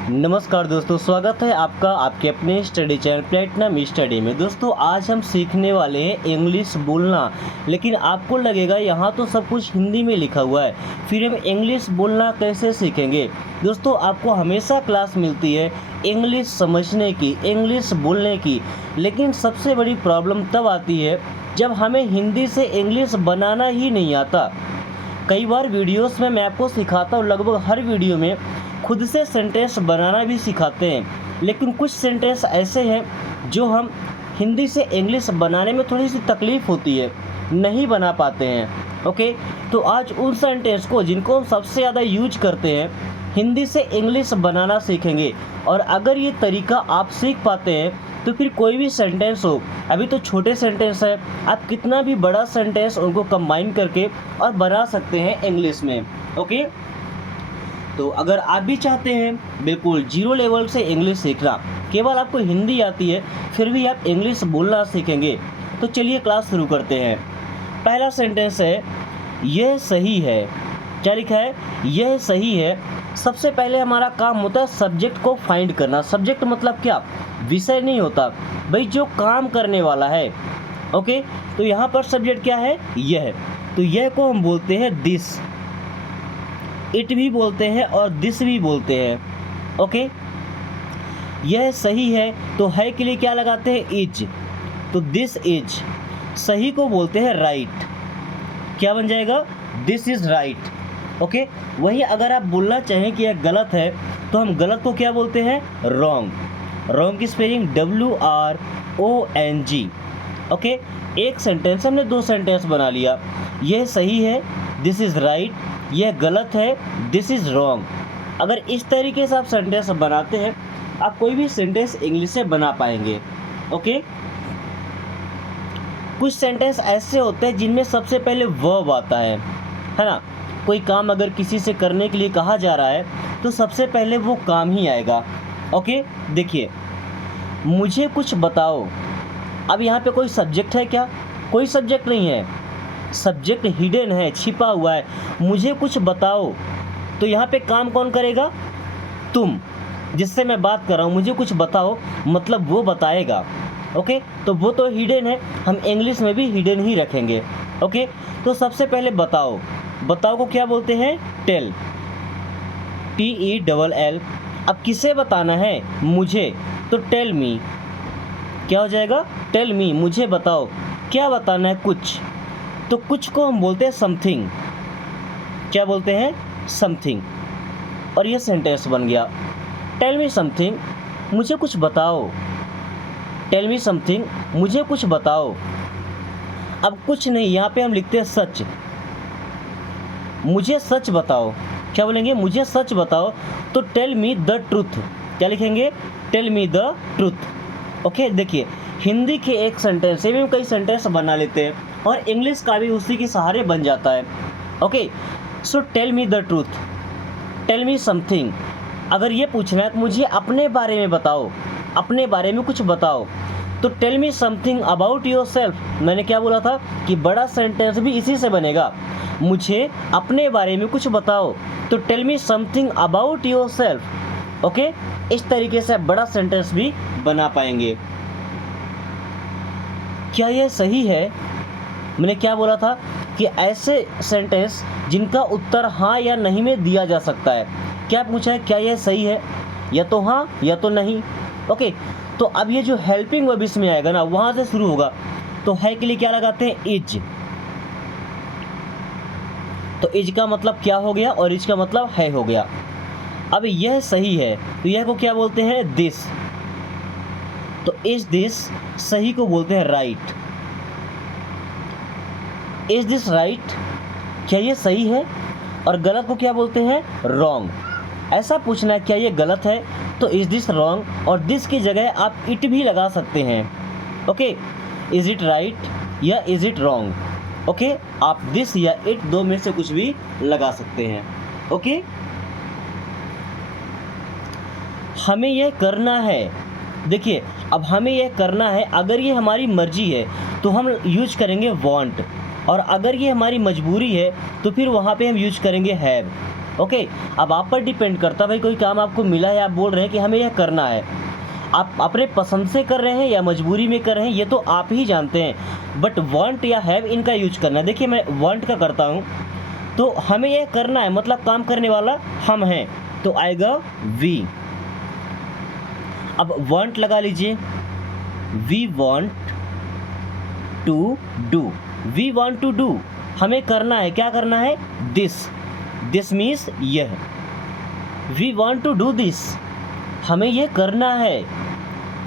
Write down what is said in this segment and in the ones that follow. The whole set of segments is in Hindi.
नमस्कार दोस्तों, स्वागत है आपका आपके अपने स्टडी चैनल प्लेटिनम स्टडी में। दोस्तों आज हम सीखने वाले हैं इंग्लिश बोलना, लेकिन आपको लगेगा यहाँ तो सब कुछ हिंदी में लिखा हुआ है, फिर हम इंग्लिश बोलना कैसे सीखेंगे। दोस्तों आपको हमेशा क्लास मिलती है इंग्लिश समझने की, इंग्लिश बोलने की, लेकिन सबसे बड़ी प्रॉब्लम तब आती है जब हमें हिंदी से इंग्लिश बनाना ही नहीं आता। कई बार वीडियोस में मैं आपको सिखाता हूँ, लगभग हर वीडियो में खुद से सेंटेंस बनाना भी सिखाते हैं, लेकिन कुछ सेंटेंस ऐसे हैं जो हम हिंदी से इंग्लिश बनाने में थोड़ी सी तकलीफ़ होती है, नहीं बना पाते हैं। ओके, तो आज उन सेंटेंस को जिनको हम सबसे ज़्यादा यूज करते हैं हिंदी से इंग्लिश बनाना सीखेंगे। और अगर ये तरीका आप सीख पाते हैं तो फिर कोई भी सेंटेंस हो, अभी तो छोटे सेंटेंस है, आप कितना भी बड़ा सेंटेंस उनको कंबाइन करके और बना सकते हैं इंग्लिश में। ओके, तो अगर आप भी चाहते हैं बिल्कुल जीरो लेवल से इंग्लिश सीखना, केवल आपको हिंदी आती है फिर भी आप इंग्लिश बोलना सीखेंगे, तो चलिए क्लास शुरू करते हैं। पहला सेंटेंस है यह सही है। क्या लिखा है? यह सही है। सबसे पहले हमारा काम होता है सब्जेक्ट को फाइंड करना। सब्जेक्ट मतलब क्या? विषय नहीं होता भाई, जो काम करने वाला है। ओके, तो यहाँ पर सब्जेक्ट क्या है? यह। तो यह को हम बोलते हैं दिस, इट भी बोलते हैं और दिस भी बोलते हैं। ओके, यह सही है तो है के लिए क्या लगाते हैं? इज। तो दिस इज। सही को बोलते हैं राइट। क्या बन जाएगा? This is right. ओके, वही अगर आप बोलना चाहें कि यह गलत है तो हम गलत को क्या बोलते हैं? रॉन्ग। रॉन्ग की स्पेलिंग WRONG। ओके, एक सेंटेंस हमने दो सेंटेंस बना लिया। यह सही है, दिस इज राइट। यह गलत है, दिस इज रॉन्ग। अगर इस तरीके से आप सेंटेंस बनाते हैं, आप कोई भी सेंटेंस इंग्लिश से बना पाएंगे। ओके, कुछ सेंटेंस ऐसे होते हैं जिनमें सबसे पहले वर्ब आता है ना। कोई काम अगर किसी से करने के लिए कहा जा रहा है तो सबसे पहले वो काम ही आएगा। ओके, देखिए, मुझे कुछ बताओ। अब यहाँ पे कोई सब्जेक्ट है क्या? कोई सब्जेक्ट नहीं है, सब्जेक्ट हिडन है, छिपा हुआ है। मुझे कुछ बताओ, तो यहाँ पे काम कौन करेगा? तुम, जिससे मैं बात कर रहा हूँ। मुझे कुछ बताओ मतलब वो बताएगा। ओके, तो वो तो हिडन है, हम इंग्लिश में भी हिडन ही रखेंगे। ओके, तो सबसे पहले बताओ। बताओ को क्या बोलते हैं? टेल। TELL। अब किसे बताना है? मुझे, तो टेल मी। क्या हो जाएगा? टेल मी, मुझे बताओ। क्या बताना है? कुछ। तो कुछ को हम बोलते हैं समथिंग। क्या बोलते हैं? समथिंग। और ये सेंटेंस बन गया। टेल मी समथिंग, मुझे कुछ बताओ। टेल मी समथिंग, मुझे कुछ बताओ। अब कुछ नहीं, यहाँ पे हम लिखते हैं सच। मुझे सच बताओ। क्या बोलेंगे? मुझे सच बताओ। तो टेल मी द ट्रूथ। क्या लिखेंगे? Tell me the truth. Okay, देखिए, हिंदी के एक सेंटेंस से भी हम कई सेंटेंस बना लेते हैं और इंग्लिश का भी उसी के सहारे बन जाता है। Okay, so tell me the truth, tell me something. अगर ये पूछना है तो मुझे अपने बारे में बताओ, अपने बारे में कुछ बताओ। तो tell me something about yourself. मैंने क्या बोला था कि बड़ा सेंटेंस भी इसी से बनेगा। मुझे अपने बारे में कुछ बताओ, तो tell me something about yourself. Okay, इस तरीके से आप बड़ा सेंटेंस भी बना पाएंगे। क्या यह सही है? मैंने क्या बोला था कि ऐसे सेंटेंस जिनका उत्तर हाँ या नहीं में दिया जा सकता है। क्या पूछा है? क्या यह सही है? या तो हाँ या तो नहीं। ओके, तो अब ये जो हेल्पिंग वर्ब इसमें आएगा ना, वहाँ से शुरू होगा। तो है के लिए क्या लगाते हैं? इज। तो इज का मतलब क्या हो गया और इज का मतलब है हो गया। अब यह सही है तो यह को क्या बोलते हैं? दिस। तो इज दिस, सही को बोलते हैं राइट। Is this right? क्या ये सही है? और गलत को क्या बोलते हैं? रॉन्ग। ऐसा पूछना है क्या ये गलत है, तो इज दिस रॉन्ग, और दिस की जगह आप इट भी लगा सकते हैं। ओके, इज इट राइट या इज इट रॉन्ग। ओके, आप दिस या इट दो में से कुछ भी लगा सकते हैं। ओके, हमें यह करना है। देखिए, अब हमें यह करना है, अगर ये हमारी मर्जी है तो हम यूज करेंगे वांट, और अगर ये हमारी मजबूरी है तो फिर वहाँ पे हम यूज करेंगे हैव। ओके, अब आप पर डिपेंड करता है भाई, कोई काम आपको मिला है, आप बोल रहे हैं कि हमें यह करना है, आप अपने पसंद से कर रहे हैं या मजबूरी में कर रहे हैं, ये तो आप ही जानते हैं। बट वांट या हैव इनका यूज करना है। देखिए मैं वांट का करता हूँ, तो हमें यह करना है, मतलब काम करने वाला हम हैं, तो आएगा वी। अब वांट लगा लीजिए, we want to do, we want to do, हमें करना है, क्या करना है, दिस मीन्स यह, we want to do this, हमें यह करना है,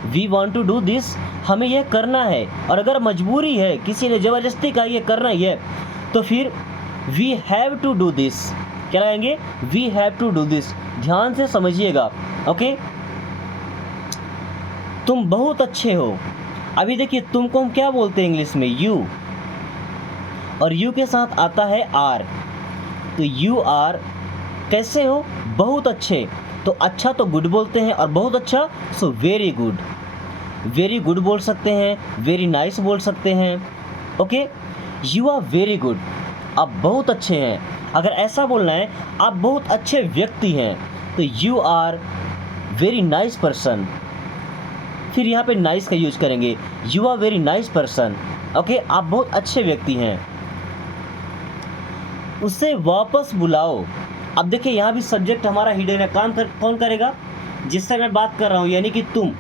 we want to do this, हमें यह करना है। और अगर मजबूरी है, किसी ने ज़बरदस्ती कहा यह करना ही है, तो फिर we have to do this, क्या लगाएंगे, we have to do this. ध्यान से समझिएगा, ओके। तुम बहुत अच्छे हो, अभी देखिए तुम को हम क्या बोलते हैं इंग्लिश में, यू, और यू के साथ आता है आर, तो यू आर कैसे हो, बहुत अच्छे, तो अच्छा तो गुड बोलते हैं, और बहुत अच्छा so very good, very good बोल सकते हैं, वेरी नाइस बोल सकते हैं, okay. You are very good, आप बहुत अच्छे हैं। अगर ऐसा बोलना है आप बहुत अच्छे व्यक्ति हैं, तो you are very nice person, फिर यहाँ पे नाइस का यूज करेंगे, you are very nice person, okay, आप बहुत अच्छे व्यक्ति हैं। उसे वापस बुलाओ, अब देखिए यहाँ भी सब्जेक्ट हमारा हिडन है, कौन करेगा, जिससे मैं बात कर रहा हूँ, यानी कि तुम,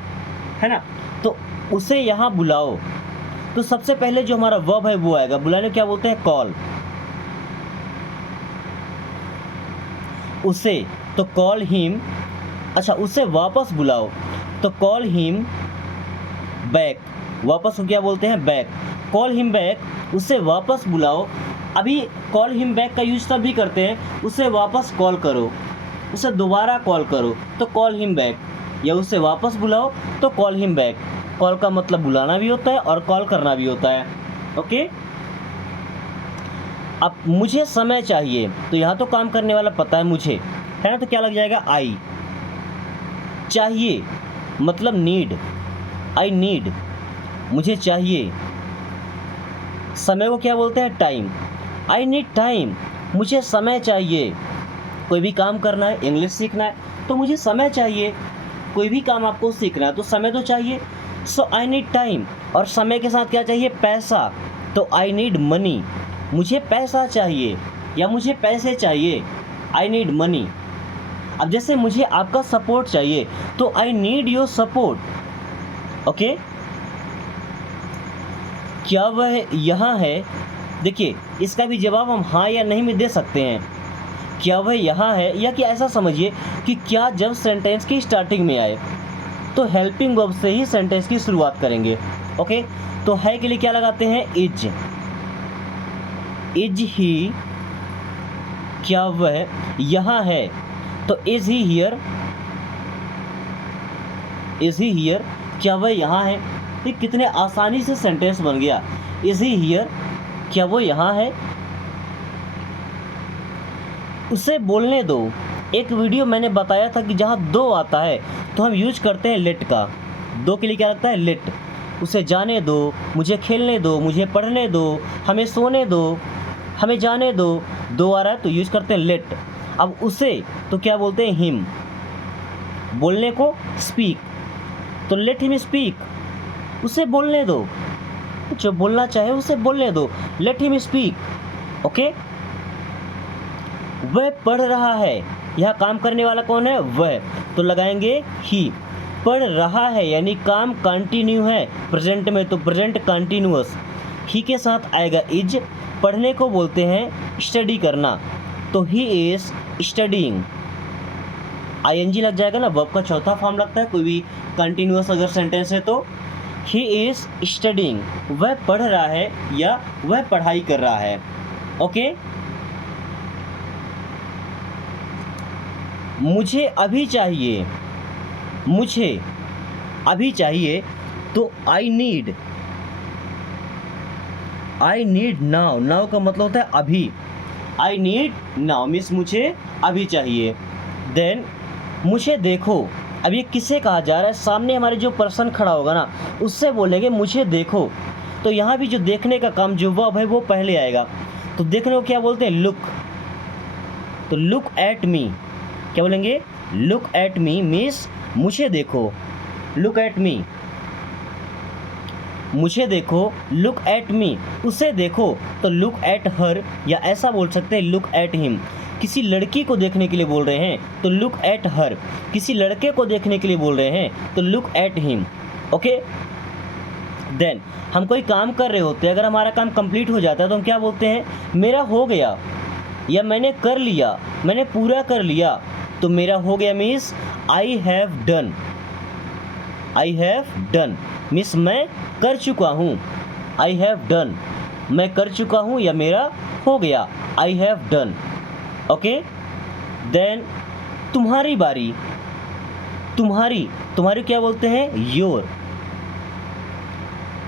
है ना, तो उसे यहाँ बुलाओ, तो सबसे पहले जो हमारा वर्ब है वो आएगा, बुलाने क्या बोलते हैं, कॉल, उसे, तो कॉल हिम, अच्छा उसे वापस बुलाओ, तो कॉल हिम बैक, वापस को क्या बोलते हैं, बैक, कॉल हिम बैक, उसे वापस बुलाओ। अभी कॉल हिम बैक का यूज तब भी करते हैं, उसे वापस कॉल करो, उसे दोबारा कॉल करो, तो कॉल हिम बैक, या उसे वापस बुलाओ तो कॉल हिम बैक। कॉल का मतलब बुलाना भी होता है और कॉल करना भी होता है, ओके। अब मुझे समय चाहिए, तो यहाँ तो काम करने वाला पता है मुझे, है ना, तो क्या लग जाएगा, आई। चाहिए मतलब नीड, आई नीड, मुझे चाहिए। समय को क्या बोलते हैं, टाइम, आई नीड टाइम, मुझे समय चाहिए। कोई भी काम करना है, इंग्लिश सीखना है, तो मुझे समय चाहिए। कोई भी काम आपको सीखना है तो समय तो चाहिए, सो आई नीड टाइम। और समय के साथ क्या चाहिए, पैसा, तो आई नीड मनी, मुझे पैसा चाहिए या मुझे पैसे चाहिए, आई नीड मनी। अब जैसे मुझे आपका सपोर्ट चाहिए, तो I need your support, okay. क्या वह यहाँ है, देखिए इसका भी जवाब हम हाँ या नहीं में दे सकते हैं। क्या वह यहाँ है, या कि ऐसा समझिए कि क्या जब सेंटेंस की स्टार्टिंग में आए तो हेल्पिंग वर्ब से ही सेंटेंस की शुरुआत करेंगे, ओके। तो है के लिए क्या लगाते हैं, इज ही, क्या वह यहाँ है, तो इज ही हियर, क्या वह यहाँ है। ये कितने आसानी से सेंटेंस बन गया, इज ही हियर, क्या वो यहाँ है। उसे बोलने दो, एक वीडियो मैंने बताया था कि जहाँ दो आता है तो हम यूज करते हैं लेट का, दो के लिए क्या लगता है, लेट। उसे जाने दो, मुझे खेलने दो, मुझे पढ़ने दो, हमें सोने दो, हमें जाने दो, दो आ रहा है तो यूज करते हैं लेट। अब उसे तो क्या बोलते हैं, हिम, बोलने को स्पीक, तो लेट हिम स्पीक, उसे बोलने दो, जो बोलना चाहे उसे बोलने दो, लेट हिम स्पीक, ओके। वह पढ़ रहा है, यहाँ काम करने वाला कौन है, वह, तो लगाएंगे ही। पढ़ रहा है यानी काम कंटिन्यू है प्रेजेंट में, तो प्रेजेंट कंटिन्यूअस, ही के साथ आएगा इज। पढ़ने को बोलते हैं स्टडी करना, तो ही इज स्टडीइंग, आईएनजी लग जाएगा ना, वर्ब का चौथा फॉर्म लगता है कोई भी कंटिन्यूअस अगर सेंटेंस है तो। ही इज स्टडीइंग, वह पढ़ रहा है या वह पढ़ाई कर रहा है, ओके। मुझे अभी चाहिए, मुझे अभी चाहिए, तो आई नीड नाउ, नाउ का मतलब होता है अभी, आई नीड नाउ मीन्स मुझे अभी चाहिए। देन मुझे देखो, अब ये किसे कहा जा रहा है, सामने हमारे जो पर्सन खड़ा होगा ना उससे बोलेंगे मुझे देखो, तो यहाँ भी जो देखने का काम जो वर्ब है वो पहले आएगा, तो देखने को क्या बोलते हैं, लुक, तो लुक एट मी, क्या बोलेंगे? लुक एट मी मीन्स मुझे देखो, लुक एट मी, मुझे देखो, लुक एट मी, उसे देखो तो लुक एट हर, या ऐसा बोल सकते हैं लुक एट हिम। किसी लड़की को देखने के लिए बोल रहे हैं तो लुक एट हर, किसी लड़के को देखने के लिए बोल रहे हैं तो look at him. Okay, then हम कोई काम कर रहे होते हैं, अगर हमारा काम कंप्लीट हो जाता है तो हम क्या बोलते हैं? मेरा हो गया, या मैंने कर लिया, मैंने पूरा कर लिया। तो मेरा हो गया means I have done, I have done means मैं कर चुका हूँ, आई हैव डन, मैं कर चुका हूँ या मेरा हो गया, I have done. Okay, then तुम्हारी बारी, तुम्हारी, तुम्हारी क्या बोलते हैं? योर।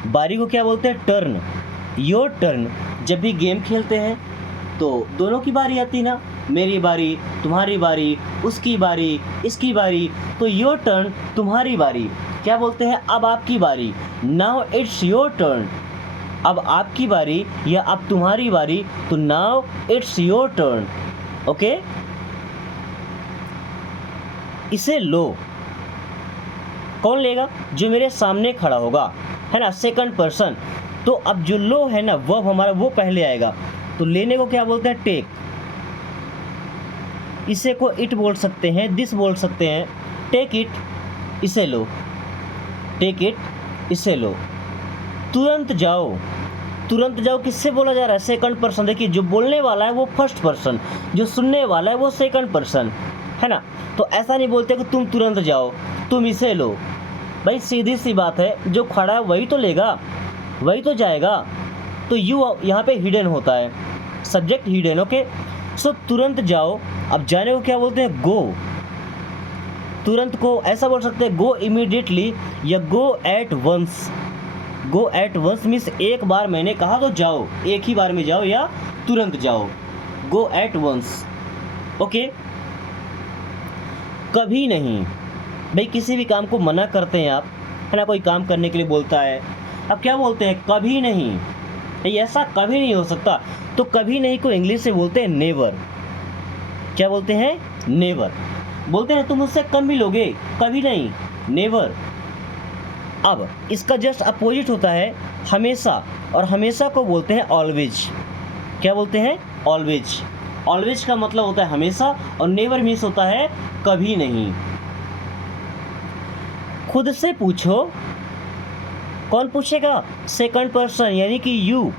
बारी को क्या बोलते हैं? टर्न। Your turn. जब भी गेम खेलते हैं तो दोनों की बारी आती है ना, मेरी बारी, तुम्हारी बारी, उसकी बारी, इसकी बारी, तो योर टर्न, तुम्हारी बारी। क्या बोलते हैं? अब आपकी बारी, नाउ इट्स योर टर्न। अब आपकी बारी या अब तुम्हारी बारी, तो now it's your turn. Okay, इसे लो, कौन लेगा? जो मेरे सामने खड़ा होगा, है ना, सेकंड पर्सन। तो अब जो लो है ना, वर्ब हमारा वो पहले आएगा, तो लेने को क्या बोलते हैं? टेक। इसे को इट बोल सकते हैं, दिस बोल सकते हैं। टेक इट, इसे लो, टेक इट, इसे लो। तुरंत जाओ, तुरंत जाओ किससे बोला जा रहा है? Second person. देखिए, जो बोलने वाला है वो फर्स्ट पर्सन, जो सुनने वाला है वो सेकंड पर्सन, है ना। तो ऐसा नहीं बोलते कि तुम तुरंत जाओ, तुम इसे लो। भाई सीधी सी बात है, जो खड़ा है वही तो लेगा, वही तो जाएगा। तो यू यहाँ पे हिडन होता है, सब्जेक्ट हिडन। ओके, सो तुरंत जाओ। अब जाने को क्या बोलते हैं? गो। तुरंत को ऐसा बोल सकते हैं गो इमीडिएटली या go at once. Go at once means एक बार मैंने कहा तो जाओ, एक ही बार में जाओ या तुरंत जाओ। गो एट वंस। ओके, कभी नहीं। भाई किसी भी काम को मना करते हैं आप, है ना, कोई काम करने के लिए बोलता है, अब क्या बोलते हैं? कभी नहीं। ये ऐसा कभी नहीं हो सकता, तो कभी नहीं को इंग्लिश से बोलते हैं नेवर। क्या बोलते हैं? नेवर। बोलते हैं तुम मुझसे कम मिलोगे, कभी नहीं, नेवर। अब इसका जस्ट अपोजिट होता है हमेशा, और हमेशा को बोलते हैं ऑलवेज। क्या बोलते हैं? ऑलवेज। ऑलवेज का मतलब होता है हमेशा, और नेवर मीन्स होता है कभी नहीं। खुद से पूछो, कौन पूछेगा? सेकंड पर्सन यानी कि यू।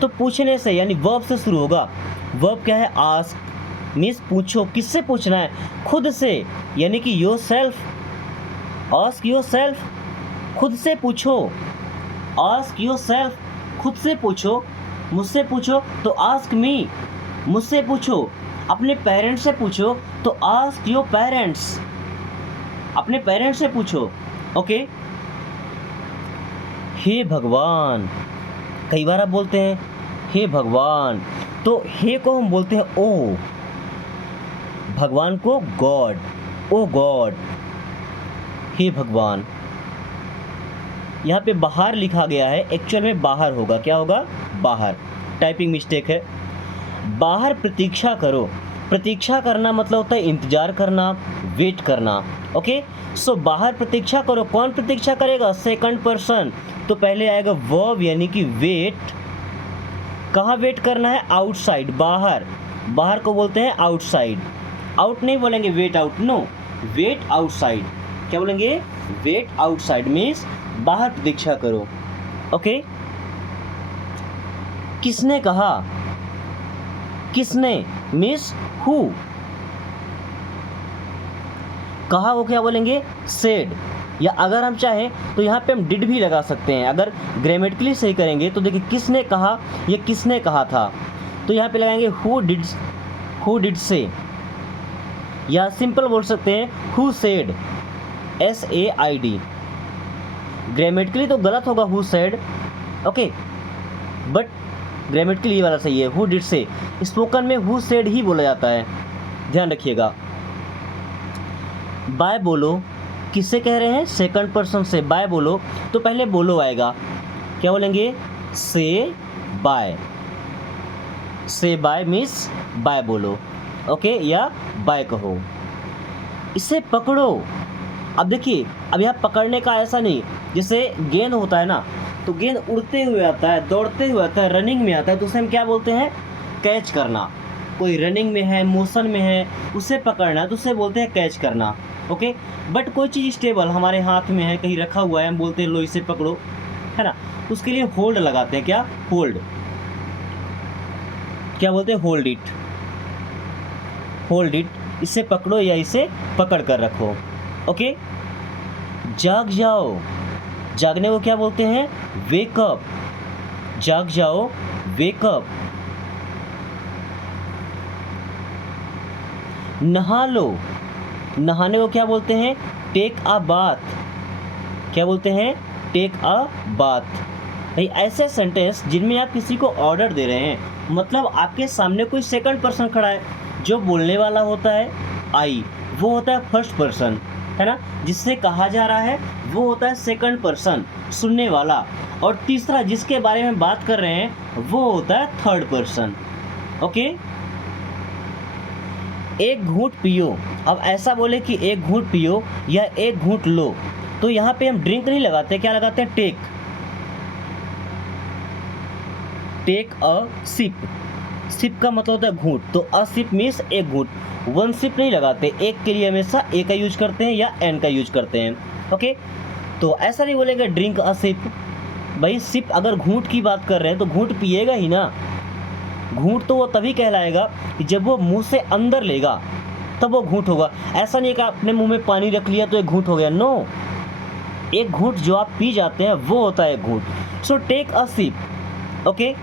तो पूछने से यानी वर्ब से शुरू होगा। वर्ब क्या है? आस्क मीन्स पूछो। किससे पूछना है? खुद से, यानी कि your self. Ask your self, खुद से पूछो। आस्क योर सेल्फ, खुद से पूछो। मुझसे पूछो तो आस्क मी, मुझसे पूछो। अपने पेरेंट्स से पूछो तो आस्क योर पेरेंट्स, अपने पेरेंट्स से पूछो। ओके, हे भगवान, कई बार आप बोलते हैं हे भगवान, तो हे को हम बोलते हैं ओ, भगवान को गॉड, ओ गॉड, हे भगवान। यहाँ पे बाहर लिखा गया है, एक्चुअल में बाहर होगा। क्या होगा? बाहर। टाइपिंग मिस्टेक है। बाहर प्रतीक्षा करो। प्रतीक्षा करना मतलब होता है इंतजार करना, वेट करना। ओके, सो बाहर प्रतीक्षा करो। कौन प्रतीक्षा करेगा? Second person. तो पहले आएगा वर्ब यानी कि वेट। कहाँ वेट करना है? आउटसाइड, बाहर। बाहर को बोलते हैं आउटसाइड। आउट नहीं बोलेंगे wait out, no, wait outside. क्या बोलेंगे? वेट आउटसाइड मीन्स बाहर प्रतीक्षा करो। ओके, किसने कहा? किसने मीन्स हु। कहा वो क्या बोलेंगे? सेड। या अगर हम चाहें तो यहाँ पे हम डिड भी लगा सकते हैं। अगर ग्रामेटिकली सही करेंगे तो देखिए किसने कहा, ये किसने कहा था, तो यहाँ पे लगाएंगे हु डिड से, या सिंपल बोल सकते हैं हु सेड, SAID। ग्रामेटिकली तो गलत होगा who said, okay, but grammatically ये वाला सही है, हु डिड से। स्पोकन में हु सेड ही बोला जाता है, ध्यान रखिएगा। बाय बोलो, किससे कह रहे हैं? सेकंड पर्सन से। बाय बोलो तो पहले बोलो आएगा। क्या बोलेंगे? से बाय। से बाय मीन्स बाय बोलो। ओके, या बाय कहो। इसे पकड़ो। अब देखिए, अब यहाँ पकड़ने का ऐसा नहीं, जैसे गेंद होता है ना, तो गेंद उड़ते हुए आता है, दौड़ते हुए आता है, रनिंग में आता है, तो उसे हम क्या बोलते हैं? कैच करना। कोई रनिंग में है, मोशन में है, उसे पकड़ना, तो उसे बोलते हैं कैच करना। ओके, बट कोई चीज़ स्टेबल हमारे हाथ में है, कहीं रखा हुआ है, हम बोलते हैं लो इसे पकड़ो, है ना, उसके लिए होल्ड लगाते हैं। क्या? होल्ड। क्या बोलते हैं? Hold it. होल्ड इट, इसे पकड़ो या इसे पकड़ कर रखो। ओके, जाग जाओ। जागने को क्या बोलते हैं? वेकअप। जाग जाओ, वेकअप। नहा लो। नहाने को क्या बोलते हैं? Take a bath. क्या बोलते हैं? Take a bath. भाई ऐसे सेंटेंस जिनमें आप किसी को ऑर्डर दे रहे हैं, मतलब आपके सामने कोई सेकंड पर्सन खड़ा है, जो बोलने वाला होता है आई, वो होता है फर्स्ट पर्सन, है ना, जिससे कहा जा रहा है वो होता है सेकंड पर्सन, सुनने वाला, और तीसरा जिसके बारे में बात कर रहे हैं वो होता है थर्ड पर्सन। ओके, एक घूंट पियो। अब ऐसा बोले कि एक घूंट पियो या एक घूंट लो, तो यहाँ पे हम ड्रिंक नहीं लगाते, क्या लगाते हैं? Take. Take a sip. Sip का मतलब होता है घूंट, तो अ सिप मीन्स एक घूंट। वन सिप नहीं लगाते, एक के लिए हमेशा ए का यूज करते हैं या एन का यूज करते हैं। ओके, तो ऐसा नहीं बोलेंगे ड्रिंक अ सिप। भाई सिप अगर घूंट की बात कर रहे हैं तो घूंट पिएगा ही ना। घूंट तो वो तभी कहलाएगा कि जब वो मुंह से अंदर लेगा तब वो घूंट होगा। ऐसा नहीं कि आपने मुंह में पानी रख लिया तो एक घूंट हो गया, नो। एक घूंट जो आप पी जाते हैं वो होता है घूंट। So take a sip. Okay,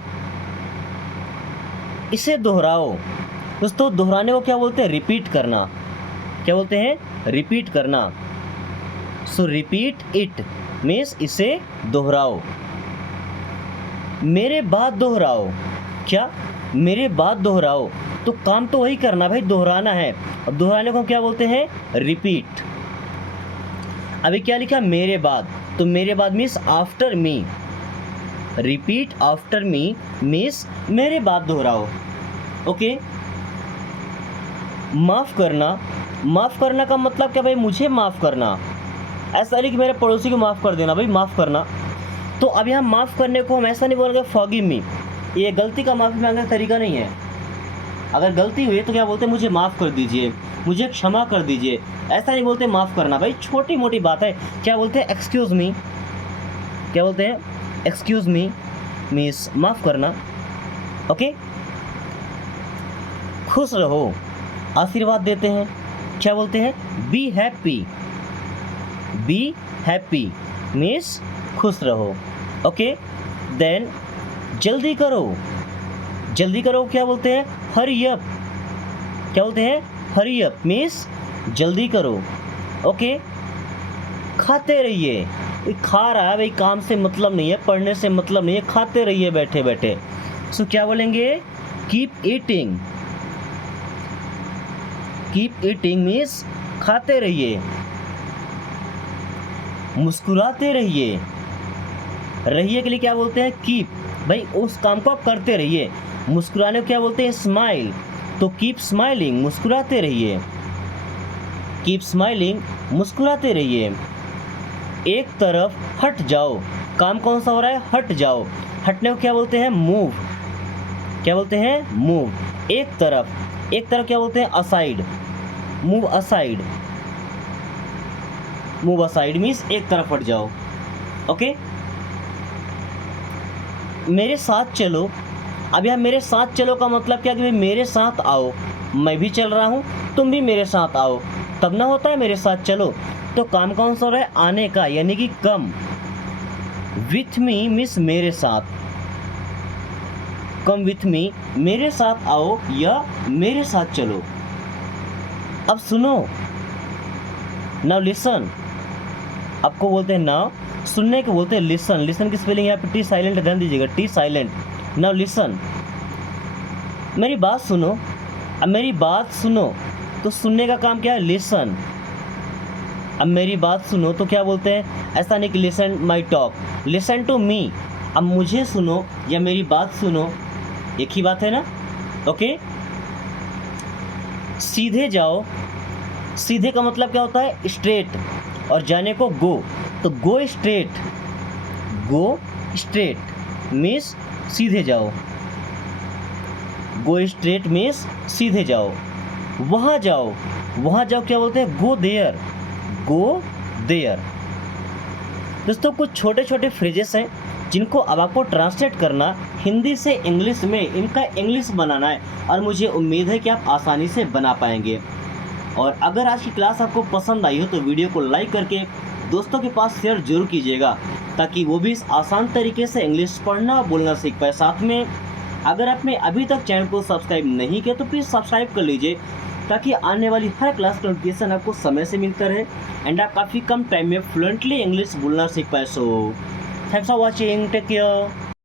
इसे दोहराओ। दोस्तों, दोहराने को क्या बोलते हैं? रिपीट करना। क्या बोलते हैं? रिपीट करना। सो रिपीट इट मीन्स इसे दोहराओ। मेरे बाद दोहराओ। क्या? मेरे बाद दोहराओ, तो काम तो वही करना भाई, दोहराना है। अब दोहराने को क्या बोलते हैं? रिपीट। अभी क्या लिखा? मेरे बाद, तो मेरे बाद means after me. Repeat after me means मेरे बाद दोहराओ। ओके, माफ़ करना। माफ़ करना का मतलब क्या भाई? मुझे माफ़ करना। ऐसा नहीं कि मेरे पड़ोसी को माफ़ कर देना, भाई माफ़ करना। तो अब यहाँ माफ़ करने को हम ऐसा नहीं बोलेंगे फॉरगिव मी, ये गलती का माफ़ी मांगने का तरीका नहीं है। अगर गलती हुई तो क्या बोलते हैं? मुझे माफ़ कर दीजिए, मुझे क्षमा कर दीजिए। ऐसा नहीं बोलते माफ़ करना, भाई छोटी मोटी बात है। क्या बोलते हैं? Excuse me. क्या बोलते हैं? एक्सक्यूज़ मी मीन्स माफ़ करना। ओके, खुश रहो, आशीर्वाद देते हैं। क्या बोलते हैं? Be happy. Be happy means खुश रहो। ओके, देन जल्दी करो। जल्दी करो क्या बोलते हैं? Hurry up. क्या बोलते हैं? हरी अप मीन्स जल्दी करो। ओके, खाते रहिए। खा रहा है भाई, काम से मतलब नहीं है, पढ़ने से मतलब नहीं है, खाते रहिए बैठे बैठे। सो क्या बोलेंगे? Keep eating. Keep eating means खाते रहिए। मुस्कुराते रहिए। रहिए के लिए क्या बोलते हैं? कीप। भाई उस काम को आप करते रहिए। मुस्कुराने को क्या बोलते हैं? स्माइल। तो कीप स्माइलिंग, मुस्कुराते रहिए। कीप स्माइलिंग, मुस्कुराते रहिए। एक तरफ हट जाओ। काम कौन सा हो रहा है? हट जाओ। हटने को क्या बोलते हैं? मूव। क्या बोलते हैं? मूव। एक तरफ, एक तरफ क्या बोलते हैं? Aside. Move aside. Move aside means एक तरफ हट जाओ। ओके, मेरे साथ चलो। अब यहाँ मेरे साथ चलो का मतलब क्या कि भाई मेरे साथ आओ, मैं भी चल रहा हूँ, तुम भी मेरे साथ आओ, तब ना होता है मेरे साथ चलो। तो काम कौन सा हो रहा है? आने का, यानी कि कम। विथ मी मीन्स मेरे साथ। कम विथ मी, मेरे साथ आओ या मेरे साथ चलो। अब सुनो। Now listen. आपको बोलते हैं नाउ, सुनने को बोलते हैं लिसन। लिसन की स्पेलिंग यहाँ पे टी साइलेंट ध्यान दीजिएगा, टी साइलेंट। Now listen. मेरी बात सुनो। अब मेरी बात सुनो, तो सुनने का काम क्या है? लिसन। अब मेरी बात सुनो तो क्या बोलते हैं? ऐसा नहीं कि listen my talk, listen to me. अब मुझे सुनो या मेरी बात सुनो, एक ही बात है ना। ओके, सीधे जाओ, सीधे का मतलब क्या होता है? स्ट्रेट, और जाने को गो, तो go straight, go straight means सीधे जाओ, गो स्ट्रेट मीन्स सीधे जाओ। वहाँ जाओ, वहाँ जाओ क्या बोलते हैं? Go there, go there. दोस्तों कुछ छोटे छोटे फ्रेजेस हैं जिनको अब आपको ट्रांसलेट करना हिंदी से इंग्लिश में, इनका इंग्लिश बनाना है, और मुझे उम्मीद है कि आप आसानी से बना पाएंगे। और अगर आज की क्लास आपको पसंद आई हो तो वीडियो को लाइक करके दोस्तों के पास शेयर जरूर कीजिएगा, ताकि वो भी इस आसान तरीके से इंग्लिश पढ़ना और बोलना सीख पाए। साथ में अगर आपने अभी तक चैनल को सब्सक्राइब नहीं किया तो प्लीज़ सब्सक्राइब कर लीजिए, ताकि आने वाली हर क्लास का नोटिफिकेशन आपको समय से मिलता रहे एंड आप काफ़ी कम टाइम में फ्लुएंटली इंग्लिश बोलना सीख पाए। So thanks for watching, take care.